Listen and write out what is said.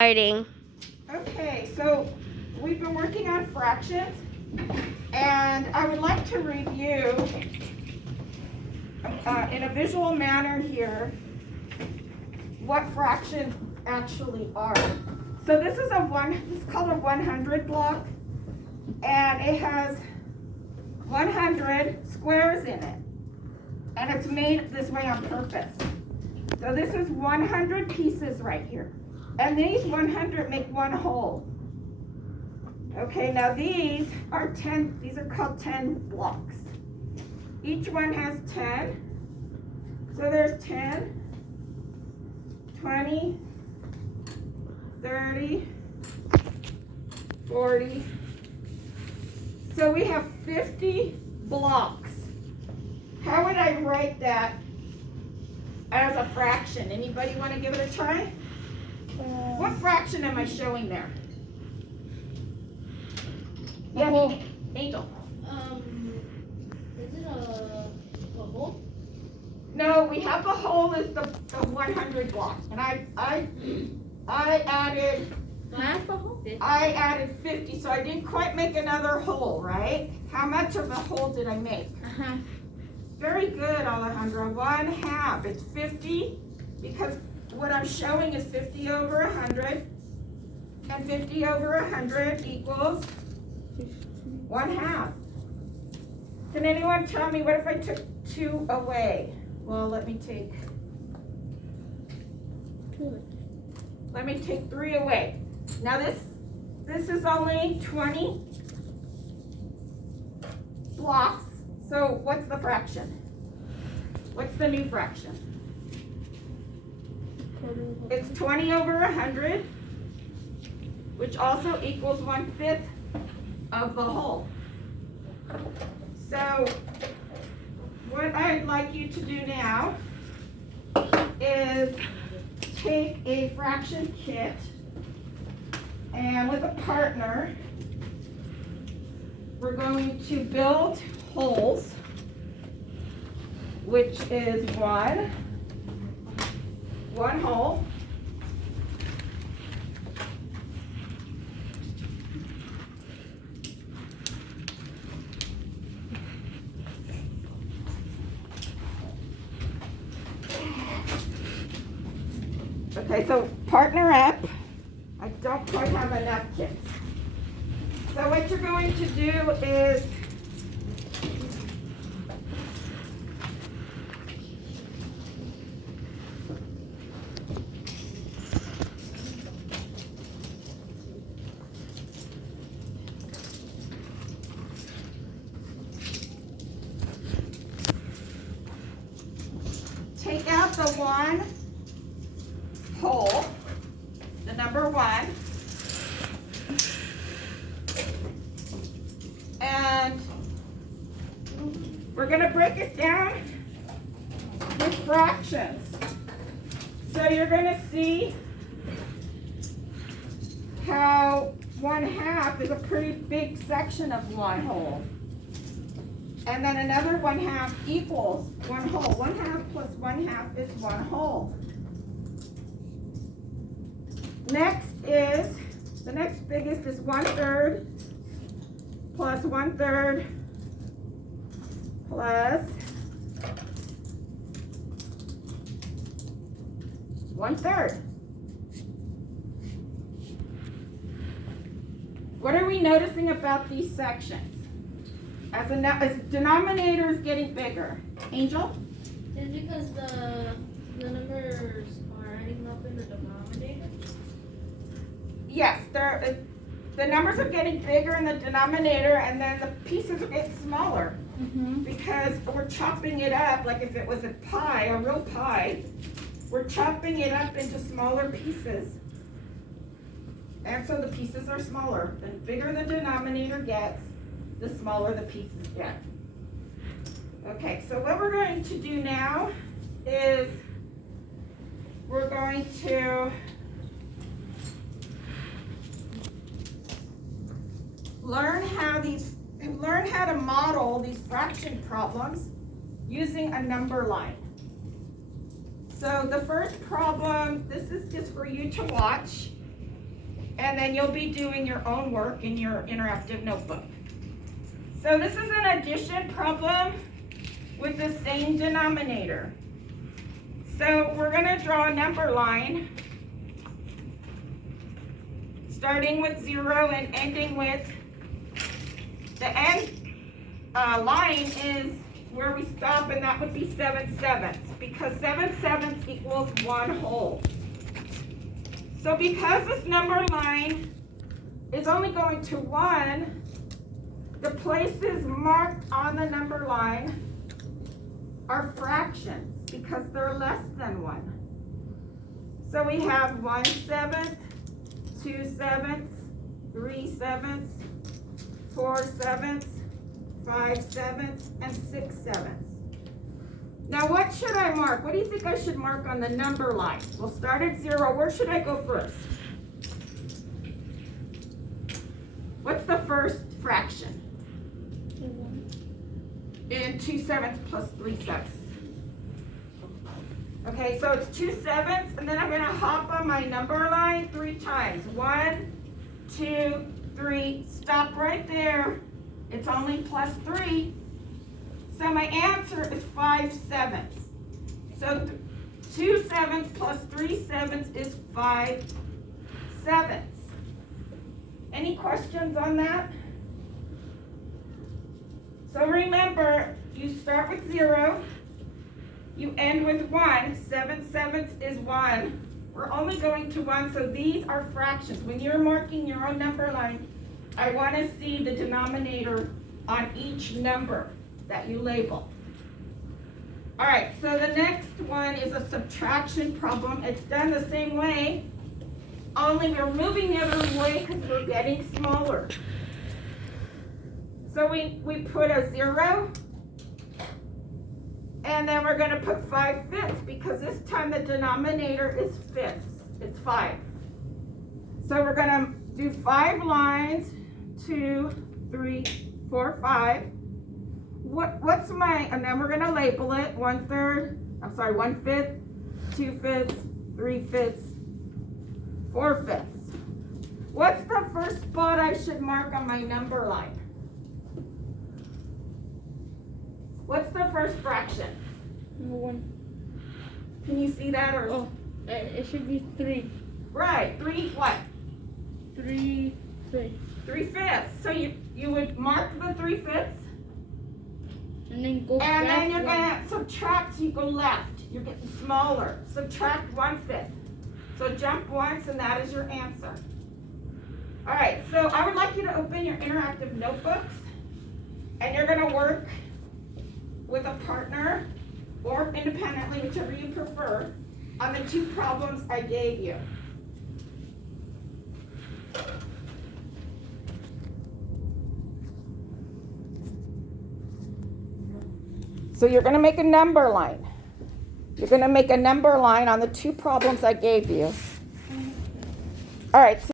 Starting. Okay, so we've been working on fractions, and I would like to review in a visual manner here what fractions actually are. So this is it's called a 100 block, and it has 100 squares in it, and it's made this way on purpose. So this is 100 pieces right here. And these 100 make one whole. Okay, now these are called 10 blocks. Each one has 10. So there's 10, 20, 30, 40. So we have 50 blocks. How would I write that as a fraction? Anybody want to give it a try? What fraction am I showing there? Yes, Angel. Is it a whole? No, we have the whole is the 100 blocks, and I added Half a whole? I added 50, so I didn't quite make another whole, right? How much of a whole did I make? Very good, Alejandra. 1/2. It's 50 because what I'm showing is 50 over 100, and 50 over 100 equals 1/2. Can anyone tell me what if I took 2 away? Well, let me take 3 away. Now this is only 20 blocks. So what's the fraction? What's the new fraction? It's 20 over 100, which also equals 1/5 of the whole. So what I'd like you to do now is take a fraction kit, and with a partner, we're going to build wholes, which is one whole, okay, so partner up. I don't quite have enough kits. So what you're going to do is take out the one whole, the number 1, and we're going to break it down with fractions. So you're going to see how 1/2 is a pretty big section of one whole. And then another 1/2 equals one whole. 1/2 plus 1/2 is one whole. The next biggest is 1/3 plus 1/3 plus 1/3. What are we noticing about these sections? As denominator is getting bigger. Angel? It's because the numbers are adding up in the denominator. Yes, the numbers are getting bigger in the denominator, and then the pieces get smaller because we're chopping it up like if it was a pie, a real pie. We're chopping it up into smaller pieces. And so the pieces are smaller. The bigger the denominator gets, the smaller the pieces get. Okay, so what we're going to do now is we're going to learn how to model these fraction problems using a number line. So the first problem, this is just for you to watch. and then you'll be doing your own work in your interactive notebook. So this is an addition problem with the same denominator. So we're going to draw a number line, starting with 0 and ending with, the end line is where we stop, and that would be 7/7, because 7/7 equals 1 whole. So because this number line is only going to 1, the places marked on the number line are fractions because they're less than 1. So we have 1/7, 2/7, 3/7, 4/7, 5/7, and 6/7. Now what should I mark? What do you think I should mark on the number line? We'll start at 0. Where should I go first? What's the first fraction? In 2/7 plus 3/7. Okay, so it's 2/7, and then I'm going to hop on my number line 3 times. 1, 2, 3. Stop right there. It's only plus 3. So my answer is 5/7. So 2/7 plus 3/7 is 5/7. Any questions on that? So remember, you start with 0, you end with 1. 7/7 is 1. We're only going to 1, so these are fractions. When you're marking your own number line, I want to see the denominator on each number that you label. All right, so the next one is a subtraction problem. It's done the same way, only we're moving the other way because we're getting smaller. So we put a 0, and then we're going to put 5/5 because this time the denominator is fifths. It's 5. So we're going to do 5 lines, 2, 3, 4, 5. What's my, and then we're going to label it 1/5, 2/5, 3/5, 4/5. What's the first spot I should mark on my number line? What's the first fraction? Number 1. Can you see that? Or It should be 3. right, 3 what? 3/5. 3/5. So you would mark the 3/5, And then go and back then you're 1. gonna subtract. So you go left. You're getting smaller. Subtract 1/5. So jump once, and that is your answer. All right. So I would like you to open your interactive notebooks, and you're gonna work with a partner or independently, whichever you prefer, on the 2 problems I gave you. So you're going to make a number line. You're going to make a number line on the 2 problems I gave you. All right. So